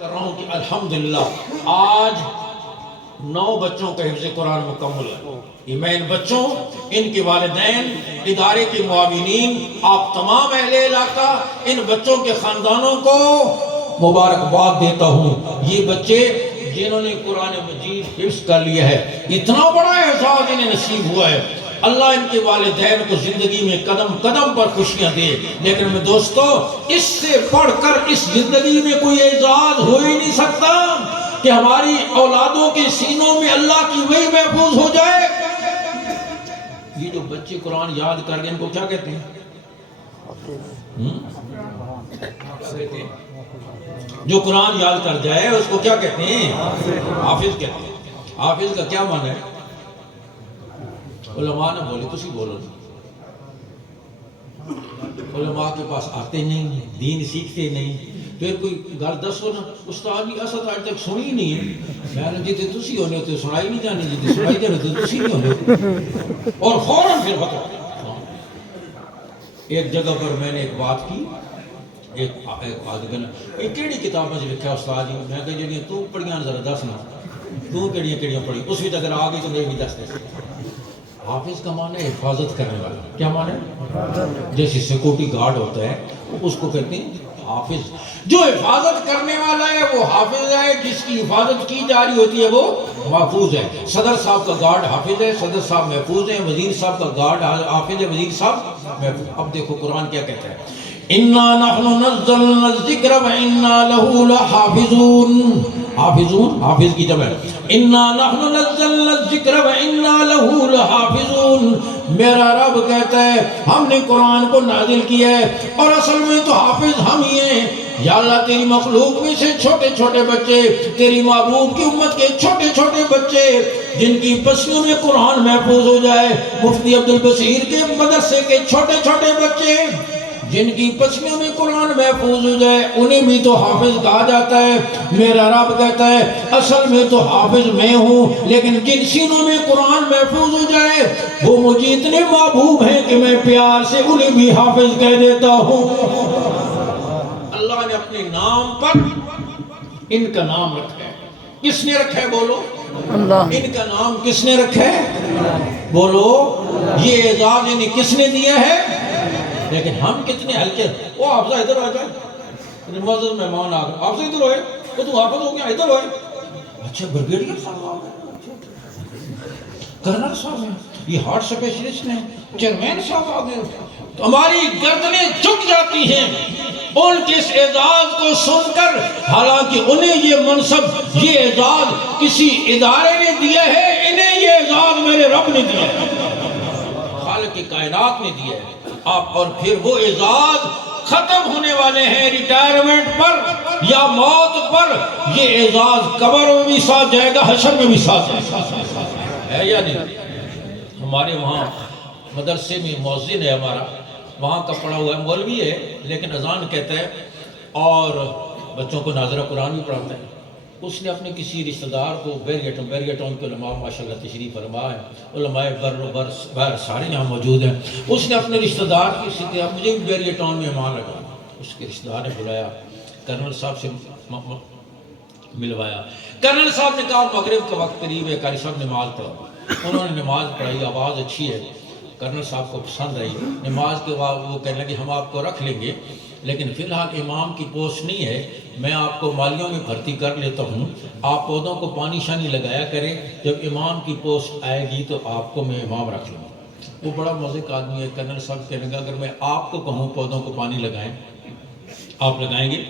کر رہا ہوں کہ الحمدللہ آج 9 بچوں کا حفظ قرآن مکمل ہے. یہ میں ان بچوں، ان کے والدین، ادارے کے معاونین، آپ تمام اہل علاقہ، ان بچوں کے خاندانوں کو مبارکباد دیتا ہوں. یہ بچے جنہوں نے قرآن مجید حفظ کر لیا ہے، اتنا بڑا اعزاز انہیں نصیب ہوا ہے. اللہ ان کے والدین کو زندگی میں قدم قدم پر خوشیاں دے. لیکن میں دوستو، اس سے بڑھ کر اس زندگی میں کوئی اعزاز ہو ہی نہیں سکتا کہ ہماری اولادوں کے سینوں میں اللہ کی وحی محفوظ ہو جائے. یہ جو بچے قرآن یاد کر گئے ان کو کیا کہتے ہیں؟ جو قرآن یاد کر جائے اس کو کیا کہتے ہیں؟ حافظ کہتے ہیں. حافظ کا کیا معنی ہے؟ علماء نے بولے تسی بولو. علماء کے پاس آتے نہیں، دین سیکھتے نہیں، پھر کوئی گل دسو نا، استاد بھی اسد آج تک سنی نہیں ہے. میں نے جیتے تسی ہونے تو سنائی نہیں جانی، جیتے سنائی جانے تو تسی نہیں ہونے. اور فوراً پھر بتا. ایک جگہ پر میں نے ایک بات کی، ایک آدمی یہ کیڑی کتاب میں لکھا استاد جی؟ میں کہ جڑیاں تو پڑھیاں ذرا دسنا، تو کیڑیاں پڑھی، اس وقت اگر آ گئی تو میں بھی دس دے. حافظ کا معنی ہے حفاظت کرنے والا. کیا معنی ہے؟ جیسے سیکورٹی گارڈ ہوتا ہے اس کو کہتے ہیں حافظ. جو حفاظت کرنے والا ہے وہ حافظ ہے، جس کی حفاظت کی جا رہی ہوتی ہے وہ محفوظ ہے. صدر صاحب کا گارڈ حافظ ہے، صدر صاحب محفوظ ہیں. وزیر صاحب کا گارڈ حافظ ہے، وزیر صاحب محفوظ. اب دیکھو قرآن کیا کہتا ہے، اِنَّا نَحْنُ نَزَّلْنَا الذِّكْرَ وَإِنَّا لَهُ لَحَافِظُونَ. حافظون، حافظ کی جمع ہے. اِنَّا نَحْنُ نَزَّلْنَا الذِّكْرَ وَإِنَّا لَهُ لَحَافِظُونَ. میرا رب کہتا ہے ہم نے قرآن کو نازل کیا ہے اور اصل میں تو حافظ ہم ہی ہیں. یا اللہ تیری مخلوق میں سے چھوٹے چھوٹے بچے، تیری محبوب کی امت کے چھوٹے چھوٹے بچے جن کی پسلیوں میں قرآن محفوظ ہو جائے، مفتی عبدالبصیر کے مدرسے کے چھوٹے چھوٹے بچے جن کی پسلیوں میں قرآن محفوظ ہو جائے، انہیں بھی تو حافظ کہا جاتا ہے. میرا رب کہتا ہے اصل میں تو حافظ میں ہوں، لیکن جن سینوں میں قرآن محفوظ ہو جائے وہ مجھے اتنے محبوب ہیں کہ میں پیار سے انہیں بھی حافظ کہہ دیتا ہوں. اللہ نے اپنے نام پر ان کا نام رکھا ہے. کس نے رکھا ہے؟ بولو اللہ. ان کا نام کس نے رکھا ہے؟ بولو. یہ اعزاز انہیں کس نے دیا ہے؟ لیکن ہم کتنے ہلکے. وہ حافظہ ادھر آ جائے، معزز مہمان آ گئے، حافظہ ادھر ہوئے، وہ تو حافظ ہو گیا، ادھر ہوئے. اچھا بریگیڈیئر صاحب آ گئے، کرنل صاحب ہیں، یہ ہارٹ اسپیشلسٹ ہیں، چیئرمین صاحب آ گئے. ہماری گردنیں جھک جاتی ہیں ان کے اس اعزاز کو سن کر، حالانکہ انہیں یہ منصب، یہ اعزاز کسی ادارے نے دیا ہے، انہیں یہ اعزاز میرے رب نے دیا ہے، خالق کی کائنات نے دیا ہے. آپ اور پھر وہ اعزاز ختم ہونے والے ہیں ریٹائرمنٹ پر یا موت پر. یہ اعزاز قبر میں بھی ساتھ جائے گا، حشر میں بھی ساتھ ہے یا نہیں؟ ہمارے وہاں مدرسے میں مؤذن ہے ہمارا، وہاں کا پڑھا ہوا ہے، مولوی ہے لیکن اذان کہتا ہے اور بچوں کو ناظرہ قرآن بھی پڑھاتا ہے. اس نے اپنے کسی رشتہ دار کو بیرگیٹاؤن کے علماء ماشاءاللہ تشریف فرما ہے، علماء بر سارے یہاں موجود ہیں. اس نے اپنے رشتہ دار کی سیدھے مجھے بھی بیرگیٹاؤن میں مہمان لگا. اس کے رشتہ دار نے بلایا، کرنل صاحب سے ملوایا. کرنل صاحب نے کہا مغرب کا وقت قریب ہے، قاری صاحب نماز پڑھو. انہوں نے نماز پڑھائی، آواز اچھی ہے، کرنل صاحب کو پسند آئی. نماز کے بعد وہ کہنے لگے ہم آپ کو رکھ لیں گے لیکن فی الحال امام کی پوسٹ نہیں ہے، میں آپ کو مالیوں میں بھرتی کر لیتا ہوں، آپ پودوں کو پانی شانی لگایا کریں، جب امام کی پوسٹ آئے گی تو آپ کو میں امام رکھ لوں گا. وہ بڑا مزے کا آدمی ہے. کرنل صاحب کہنے لگا اگر میں آپ کو کہوں پودوں کو پانی لگائیں آپ لگائیں گے؟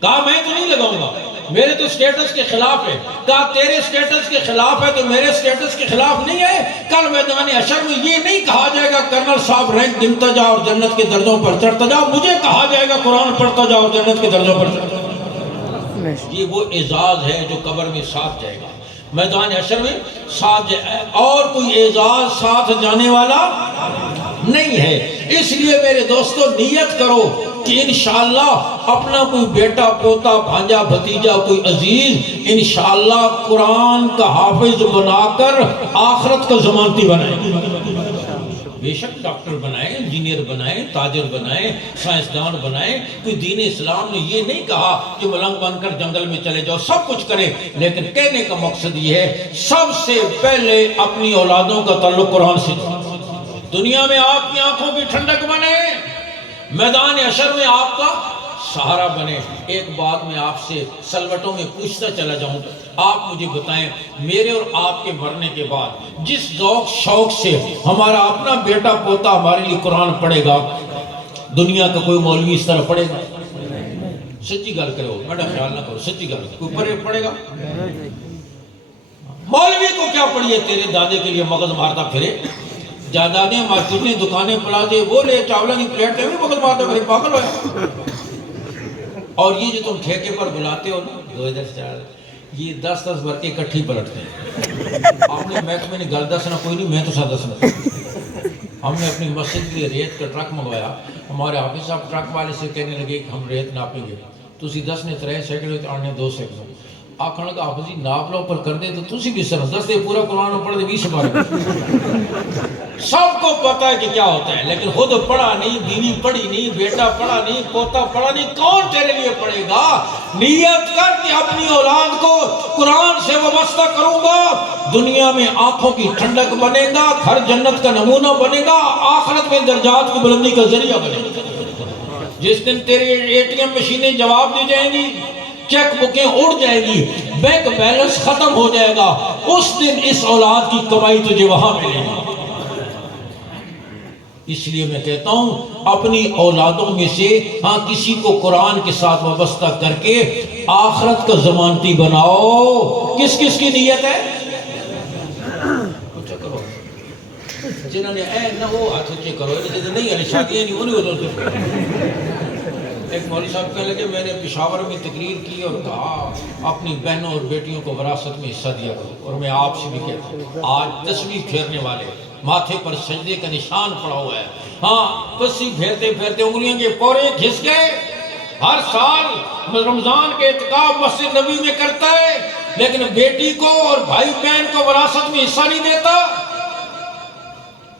کہا میں تو نہیں لگاؤں گا، میرے تو سٹیٹس کے خلاف ہے. کہا تیرے سٹیٹس کے خلاف ہے تو میرے سٹیٹس کے خلاف نہیں ہے. کل میدان حشر میں یہ نہیں کہا جائے گا کرنل صاحب رینک گنتا جا اور جنت کے درجوں پر چڑھتا جا، مجھے کہا جائے گا قرآن پڑھتا جا اور جنت کے درجوں پر چڑھتا جا. یہ وہ اعزاز ہے جو قبر میں ساتھ جائے گا، میدان حشر میں ساتھ جائے، اور کوئی اعزاز ساتھ جانے والا نہیں ہے. اس لیے میرے دوستو نیت کرو کہ انشاءاللہ اپنا کوئی بیٹا پوتا بھانجا بھتیجا کوئی عزیز انشاءاللہ قرآن کا حافظ بنا کر آخرت کا ضمانتی بنائے. بے شک ڈاکٹر بنائیں، انجینئر بنائیں، تاجر بنائیں، سائنسدان بنائیں، کوئی دین اسلام نے یہ نہیں کہا کہ ملنگ بن کر جنگل میں چلے جاؤ، سب کچھ کریں، لیکن کہنے کا مقصد یہ ہے سب سے پہلے اپنی اولادوں کا تعلق قرآن سے دنیا میں آپ کی آنکھوں کی ٹھنڈک بنے، میدان حشر میں آپ کا سہارا بنے۔ ایک بات میں آپ سے سلوٹوں میں پوچھتا چلا جاؤں، آپ مجھے بتائیں میرے اور آپ کے مرنے کے بعد جس ذوق شوق سے ہمارا اپنا بیٹا پوتا ہمارے لیے قرآن پڑھے گا، دنیا کا کوئی مولوی اس طرح پڑھے گا؟ سچی گل کرو، بڑا خیال نہ کرو، سچی گل، کوئی پڑھے گا؟ مولوی کو کیا پڑھیے، تیرے دادے کے لیے مغز مارتا پھرے، جائیدادیں، مارکیٹیں، دکانیں، پلازے، وہ لے چاولہ کی پلیٹ میں مغز مارتا پھرے، پاگل ہوئے۔ اور یہ جو تم ٹھیکے پر بلاتے ہو نا، 2004 یہ 10 بھر کے کٹھی پلٹتے ہیں۔ آپ نے محکمے نے گل دسنا کوئی نہیں، میں تو سا دسنا۔ ہم نے اپنی مسجد کے ریت کا ٹرک منگوایا، ہمارے حافظ صاحب ٹرک والے سے کہنے لگے کہ ہم ریت ناپیں گے، تسی 10 نے 3 سیکنڈ آنے 2 سیکنڈ آخر لگا حافظ جی ناپ لو پر کر دے تو تسی بھی سر 10 دے پورا قرآن پڑھ دے 20 بار۔ سب کو پتا ہے کہ کیا ہوتا ہے، لیکن خود پڑھا نہیں، بیوی پڑھی نہیں، بیٹا پڑھا نہیں، پوتا پڑھا نہیں، کون تیرے لیے پڑھے گا؟ نیت کر کہ اپنی اولاد کو قرآن سے وابستہ کروں گا، دنیا میں آنکھوں کی ٹھنڈک بنے گا، گھر جنت کا نمونہ بنے گا، آخرت میں درجات کی بلندی کا ذریعہ بنے گا۔ جس دن تیرے ATM مشینیں جواب دی جائیں گی، چیک بکیں اڑ جائے گی، بینک بیلنس ختم ہو جائے گا، اس دن اس اولاد کی کمائی تجھے وہاں ملے گی۔ اس لیے میں کہتا ہوں اپنی اولادوں میں سے ہاں کسی کو قرآن کے ساتھ وابستہ کر کے آخرت کا ضمانتی بناؤ۔ کس کس کی نیت ہے؟ اچھا کرو، جنہوں نے اے نہ وہ ہاتھ اچھے کرو، نہیں علی شادیاں نہیں، وہ نہیں ہوتا۔ ایک مولوی صاحب کہنے لگے میں نے پشاور میں تقریر کی اور کہا اپنی بہنوں اور بیٹیوں کو وراثت میں حصہ دیا کرو، اور میں آپ سے بھی کہتا ہوں آج تصویر پھیرنے والے ماتھے پر سجدے کا نشان پڑا ہوا ہے، ہاں تصویر پھیرتے پھیرتے انگلیوں کے پورے گھس گئے، ہر سال رمضان کے اعتکاف مسجد نبی میں کرتا ہے، لیکن بیٹی کو اور بھائی بہن کو وراثت میں حصہ نہیں دیتا۔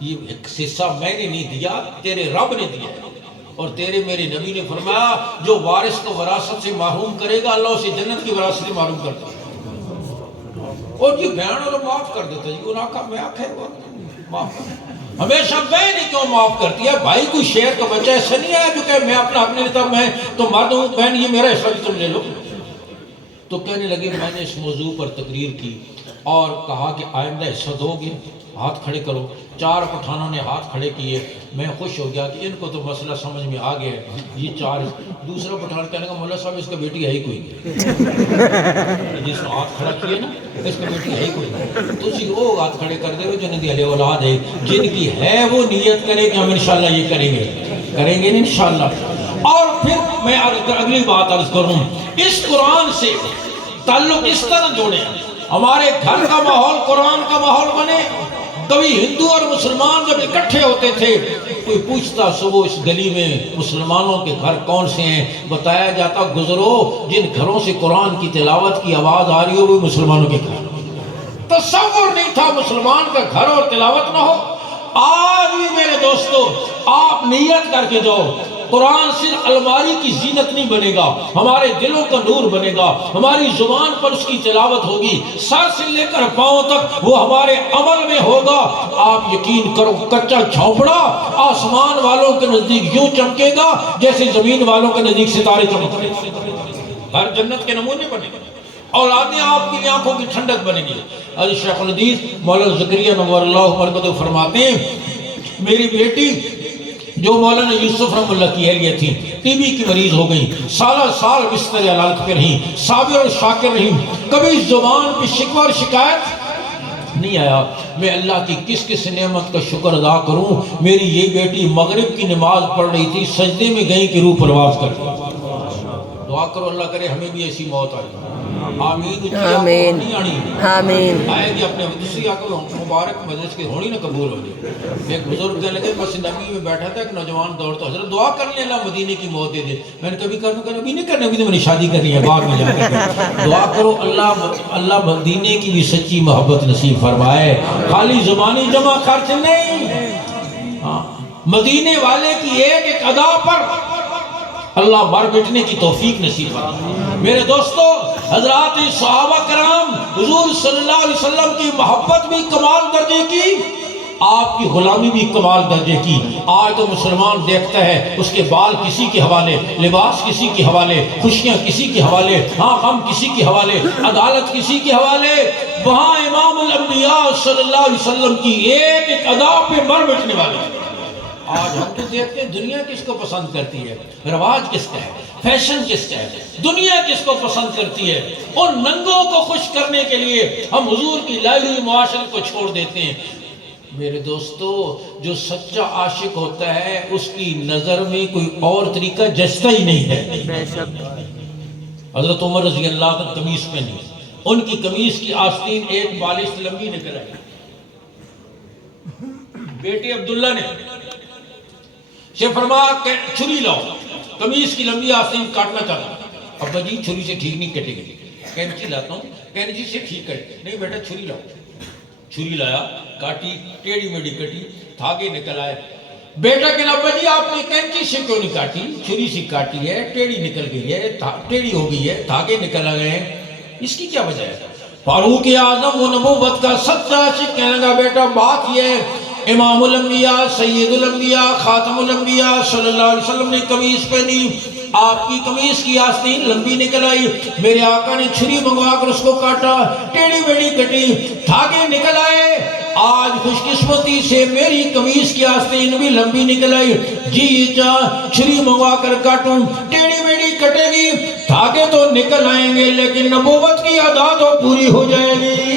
یہ ایک حصہ میں نے نہیں دیا، تیرے رب نے دیا ہے، اور تیرے میرے نبی نے فرمایا جو وارث کو وراثت سے محروم کرے گا اللہ اسے جنت کی وراثت سے محروم کرتا ہے۔ اور جی بہن اور معاف کر دیتا ہے، انہاں کا میں آکھے معاف کر، ہمیشہ بہن ہی کیوں معاف کرتی ہے؟ بھائی کوئی شیر کا بچہ ایسا نہیں ہے جو کہ میں اپنا اپنے لیتا میں تو مرد ہوں، بہن یہ میرا حصہ بھی تم لے لو۔ تو کہنے لگے میں نے اس موضوع پر تقریر کی اور کہا کہ آئندہ حصہ دو گے، ہاتھ کھڑے کرو۔ 4 پٹھانوں نے ہاتھ کھڑے کیے، میں خوش ہو گیا کہ ان کو تو مسئلہ سمجھ میں آ گیا ہے، یہ 4۔ دوسرا پٹھان کہنے کا مولا صاحب اس کا بیٹی ہے ہی کوئی نہیں، جس نے ہاتھ کھڑا کیے نا اس کا بیٹی ہے ہی کوئی نہیں، تو اسی وہ ہاتھ کھڑے کر دے جنہیں دی اولاد ہے، جن کی ہے وہ نیت کرے کہ ہم انشاءاللہ یہ کریں گے انشاءاللہ۔ اور پھر میں اگلی بات عرض کروں، اس قرآن سے تعلق اس طرح جوڑے ہمارے گھر کا ماحول قرآن کا ماحول بنے۔ کبھی ہندو اور مسلمان جب اکٹھے ہوتے تھے کوئی پوچھتا صبح اس گلی میں مسلمانوں کے گھر کون سے ہیں، بتایا جاتا گزرو جن گھروں سے قرآن کی تلاوت کی آواز آ رہی ہو وہ مسلمانوں کے گھر۔ تصور نہیں تھا مسلمان کا گھر اور تلاوت نہ ہو۔ آج بھی میرے دوستو آپ نیت کر کے جاؤ، قرآن صرف الماری کی زینت نہیں بنے گا، ہمارے دلوں کا نور بنے گا، ہماری زبان پر اس کی تلاوت ہوگی، سر سے لے کر پاؤں تک وہ ہمارے عمل میں ہوگا۔ آپ یقین کرو کچا جھونپڑا آسمان والوں کے نزدیک یوں چمکے گا جیسے زمین والوں کے نزدیک ستارے چمکتے ہیں۔ ہر جنت کے نمونے بنے گا، اولادیں آپ کی آنکھوں کی ٹھنڈک بنے گی۔ حضرت شیخ الحدیث مولانا زکریا نور اللہ مرکز فرماتے ہیں میری بیٹی جو مولانا یوسف رحمۃ اللہ کی اہلیہ تھی TB کی مریض ہو گئی، سالہ سال بستر علاج پہ رہی، صابر اور شاکر رہی، کبھی زبان پہ شکوہ اور شکایت نہیں آیا۔ میں اللہ کی کس کس نعمت کا شکر ادا کروں، میری یہ بیٹی مغرب کی نماز پڑھ رہی تھی، سجدے میں گئی کہ روح پرواز کر۔ دعا کرو اللہ کرے ہمیں بھی ایسی موت آئے۔ آمین آمین آمین آئے گی اپنے دوسری آکر مبارک مجلس کی ہونی نہ قبول ہو جائے۔ ایک بزرگ کہنے لگے بس نبی میں بیٹھا تھا، ایک نوجوان دوڑتا حضرت دعا کرنے اللہ مدینے کی موت دے دے۔ میں نے کبھی کرنا کہ نبی نہیں کرنا، ابھی تو میں نے شادی کرنی ہے بعد میں جا کر۔ دعا کرو اللہ مدینے کی بھی سچی محبت نصیب فرمائے، خالی زبانی جمع خرچ نہیں۔ مدینے والے کی ایک ایک ادا پر اللہ بار بیٹھنے کی توفیق نصیب فرمائے۔ میرے دوستو، حضرات صحابہ کرام حضور صلی اللہ علیہ وسلم کی محبت بھی کمال درجے کی، آپ کی غلامی بھی کمال درجے کی۔ آج تو مسلمان دیکھتا ہے اس کے بال کسی کے حوالے، لباس کسی کے حوالے، خوشیاں کسی کے حوالے، ہاں غم کسی کے حوالے، عدالت کسی کے حوالے۔ وہاں امام الانبیاء صلی اللہ علیہ وسلم کی ایک ایک ادا پہ مر بیٹھنے والے۔ آج ہم تو دیکھتے ہیں دنیا کس کو پسند کرتی ہے، رواج کس کا ہے، فیشن کس کا ہے، دنیا کس کو پسند کرتی ہے، ان ننگوں کو خوش کرنے کے لیے ہم حضور کی لائی ہوئی معاشرت کو چھوڑ دیتے ہیں۔ میرے دوستو، جو سچا عاشق ہوتا ہے اس کی نظر میں کوئی اور طریقہ جچتا ہی نہیں ہے۔ حضرت عمر رضی اللہ عنہ قمیص پہنی، ان کی قمیص کی آستین ایک بالش سے لمبی نکل آئی۔ بیٹے عبداللہ نے سے فرمایا کہ چھری لاؤ، قمیص کی لمبی آستین کاٹنا چاہتا۔ ابا جی چھری سے ٹھیک نہیں کٹے گی، کینچی لاتا ہوں، کینچی سے ٹھیک کٹے، نہیں بیٹا چھری لاؤ۔ چھری لایا، کاٹی، ٹیڑھی میڑھی کٹی، دھاگے نکل آئے۔ بیٹا کہ ابا جی آپ نے کینچی سے کیوں نہیں کاٹی، چھری سے کاٹی ہے، ٹیڑھی نکل گئی ہے، ٹیڑھی ہو گئی ہے، دھاگے نکل آئے ہیں، اس کی کیا وجہ ہے؟ فاروق اعظم و نبوت کا سچا عاشق کہنے لگا بیٹا بات یہ ہے، امام الانبیاء سید الانبیاء خاتم الانبیاء صلی اللہ علیہ وسلم نے قمیص پہنی، آپ کی قمیص کی آستین لمبی نکل آئی، میرے آقا نے چھری منگوا کر اس کو کاٹا، ٹیڑھی میڑھی کٹی، دھاگے نکل آئے۔ آج خوش قسمتی سے میری قمیص کی آستین بھی لمبی نکل آئی، جی چھری منگوا کر کاٹوں، ٹیڑھی میڑھی کٹے گی، دھاگے تو نکل آئیں گے لیکن نبوت کی ادا تو پوری ہو جائے گی۔